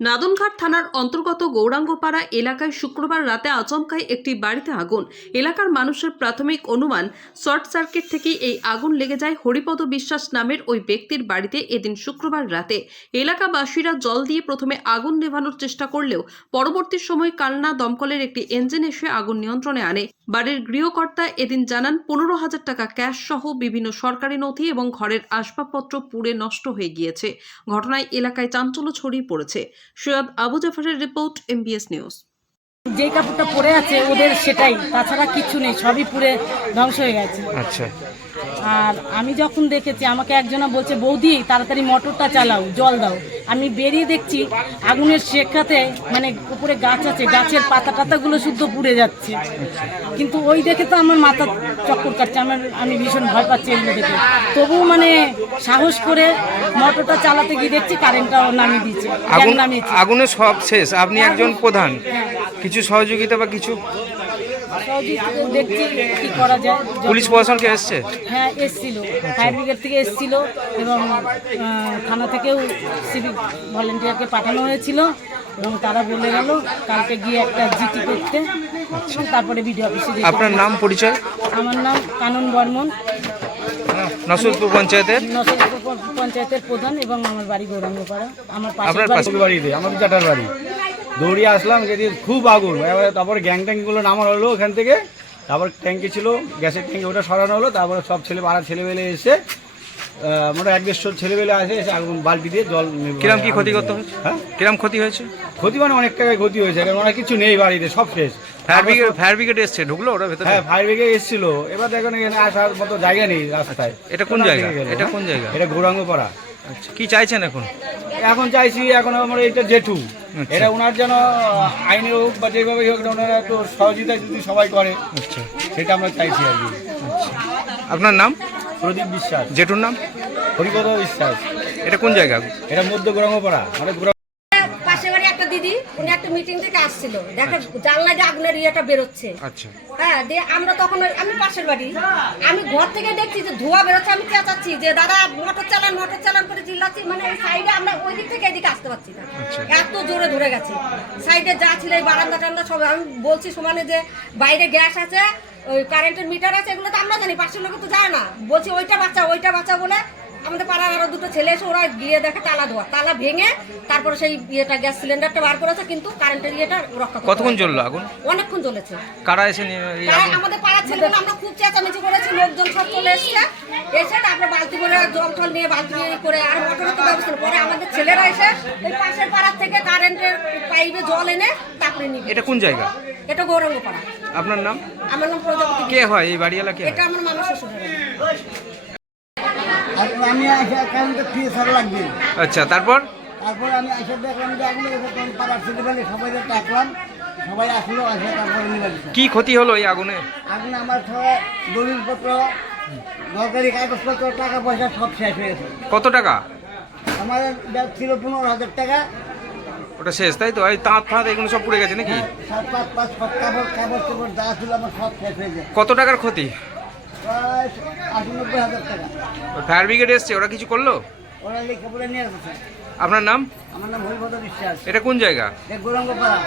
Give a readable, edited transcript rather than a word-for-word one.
নাদনঘাট থানার অন্তর্গত গৌরাঙ্গপাড়া এলাকায় শুক্রবার রাতে আচমকায় একটি বাড়িতে আগুন। এলাকার মানুষের প্রাথমিক অনুমান শর্ট সার্কিট থেকে এই আগুন লেগে যায় হরিপদ বিশ্বাস নামের ওই ব্যক্তির বাড়িতে এদিন শুক্রবার রাতে। এলাকাবাসীরা জল দিয়ে প্রথমে আগুন নেভানোর চেষ্টা করলেও পরবর্তী সময় কালনা দমকলের একটি ইঞ্জিন এসে আগুন নিয়ন্ত্রণে আনে। বাড়ির গৃহকর্তা এদিন জানান 15,000 টাকা ক্যাশ সহ বিভিন্ন সরকারি নথি এবং ঘরের আসবাবপত্র পুড়ে নষ্ট হয়ে গিয়েছে। ঘটনায় এলাকায় চাঞ্চল্য ছড়িয়ে পড়েছে। সৈয়দ আবু জাফরের রিপোর্ট, MBS নিউজ। যে কাপড়টা পরে আছে ওদের সেটাই, তাছাড়া কিছু নেই, সবই পুরে ধ্বংস হয়ে গেছে। আচ্ছা, আর আমি যখন দেখেছি আমাকে একজনা বলছে, বৌদি তাড়াতাড়ি মোটরটা চালাও, জল দাও। আমি বেরিয়ে দেখছি আগুনের শেখাতে মানে উপরে গাছ আছে, গাছের পাতা টাতাগুলো শুদ্ধ পুড়ে যাচ্ছে। কিন্তু ওই দেখে তো আমার মাথা চক্কর কাটছে, আমি ভীষণ ভয় পাচ্ছি এগুলো দেখে। তবুও মানে সাহস করে মোটরটা চালাতে গিয়ে দেখছি কারেন্টটাও নামিয়ে দিচ্ছে, নামিয়েছে। আগুনে সব শেষ, আপনি একজন প্রধান, কিছু সহযোগিতা বা কিছু দেখছি কি করা যায়। পুলিশ প্রশাসন কে এসছে? হ্যাঁ এসছিল, ফায়ার ব্রিগেড থেকে এসছিল এবং থানা থেকেও সিভিক ভলেন্টিয়ারকে পাঠানো হয়েছিল এবং তারা বলে গেল কালকে গিয়ে একটা জিটি করতে। তারপরে ভিডিও অফিসে। আপনার নাম, পরিচয়? আমার নাম কানন বর্মন, নসরপুর পঞ্চায়েতের প্রধান এবং আমার বাড়ি গৌরাঙ্গপাড়া। আমার বাড়িতে আমার চাটার বাড়ি দৌড়িয়ে আসলাম, যদি খুব আগুন। তারপরে গ্যাং ট্যাঙ্কগুলো নামানো হলো ওখান থেকে, তারপর ট্যাঙ্কি ছিল গ্যাসের ট্যাঙ্কি, ওটা সরানো হলো। তারপরে সব পাড়ার ছেলেবেলে এসে মোটা 1-150 ছেলেবেলে এসে আগুন বালতি দিয়ে জল। কিরম কি ক্ষতি করতে হয়েছে? হ্যাঁ, কিরম ক্ষতি হয়েছে? ক্ষতি মানে অনেক টাকায় ক্ষতি হয়েছে, কারণ অনেক কিছু নেই বাড়িতে, সব শেষ। ফায়ার ব্রিগেড এসছে, ঢুকলো ওরা ভেতরে? হ্যাঁ, ফায়ার ব্রিগেড এসেছিল। এবার দেখুন এখানে আসার মতো জায়গা নেই রাস্তায়। এটা কোন জায়গা? এটা কোন জায়গা? এটা গৌরাঙ্গপাড়া। আচ্ছা, কি চাইছেন এখন? এখন চাইছি, এখন আমার এটা জেঠু, এটা ওনার যেন আইনের হোক বা যেভাবে হোক, ওনারা একটু সহযোগিতা যদি সবাই করে, আচ্ছা, সেটা আমরা চাইছি আর কি। আচ্ছা, আপনার নাম? প্রদীপ বিশ্বাস। জেঠুর নাম? হরিপদ বিশ্বাস। এটা কোন জায়গা? এটা মধ্য গৌরাঙ্গপাড়া, মানে পাশের বাড়ি একটা দিদি, উনি একটা মিটিং থেকে আসছিল, দেখে জানলায় যে আগুনের ইয়েটা বেরোচ্ছে। আচ্ছা, হ্যাঁ, দিয়ে আমরা তখন আমি পাশের বাড়ি, আমি ঘর থেকে দেখছি যে ধোঁয়া বেরোচ্ছে। আমি চেঁচাচ্ছি যে দাদা মোটর চালান করে চিল্লাচ্ছি, মানে ওই সাইডে আমরা ওই দিক থেকে এদিকে আসতে পারছি না, এত জোরে ধরে গেছে। সাইডে যা ছিল এই বারান্দা টান্দা সব, আমি বলছি সমানে যে বাইরে গ্যাস আছে, ওই কারেন্টের মিটার আছে, এগুলো তো আমরা জানি, পাশের লোকে তো যায় না। বলছি ওইটা বাচ্চা বলে আমাদের পাড়ার আরো দুটো ছেলে এসে ওরা গিয়ে দেখে তালা ভেঙে তারপরে সেই ইয়েটা গ্যাস সিলিন্ডারটা বার করেছে, কিন্তু কারেন্টের ইয়েটা রক্ষা করতে। কতক্ষণ জ্বললো আগুন? অনেকক্ষণ জ্বলেছে। কারা এসে আমাদের পাড়ার ছেলেগুলো, আমরা খুব চেঁচামেচি করেছি, লোকজন সব চলে এসছে, এসে তারপরে বালতি করে জল টল নিয়ে বালতি করে আর মোটরের তো ব্যবস্থা। পরে আমাদের ছেলেরা এসে এই পাশের পাড়ার থেকে কারেন্টের পাইপে জল এনে তারপরে নিয়ে। এটা কোন জায়গা? এটা গৌরাঙ্গপাড়া। আপনার নাম? আমার নাম প্রজাপতি। কে হয় এই বাড়িওয়ালা? কে? এটা আমার মামা শ্বশুর। আমি আসা কারেন্টের ফিরে সারা লাগবে। আচ্ছা, তারপর আমি এসে দেখলাম যে আগুন লেগেছে, তখন পাড়ার ছেলেবেলে সবাই ডাকলাম, সবাই আসলো, আসে তারপরে নিয়ে দিচ্ছে। কি ক্ষতি হলো এই আগুনে? আগুনে আমার সবাই দলিলপত্র, দরকারি কাগজপত্র, টাকা পয়সা সব শেষ হয়ে গেছে। কত টাকা? আমার ব্যাগ ছিল 15,000 টাকা। ওটা শেষ, তাই তো? এই তাঁত ফাঁত এগুলো সব পুড়ে গেছে নাকি? 7-5 সব কাগজ যা ছিল আমার সব শেষ হয়ে যায়। কত টাকার ক্ষতি? প্রায় 80-90,000 টাকা। ফায়ার ব্রিগেড এসছে, ওরা কিছু করলো? ওরা লিখে বলে নিয়ে আসছে। আপনার নাম? আমার নাম হরিপদ বিশ্বাস। এটা কোন জায়গা? গৌরাঙ্গপাড়া।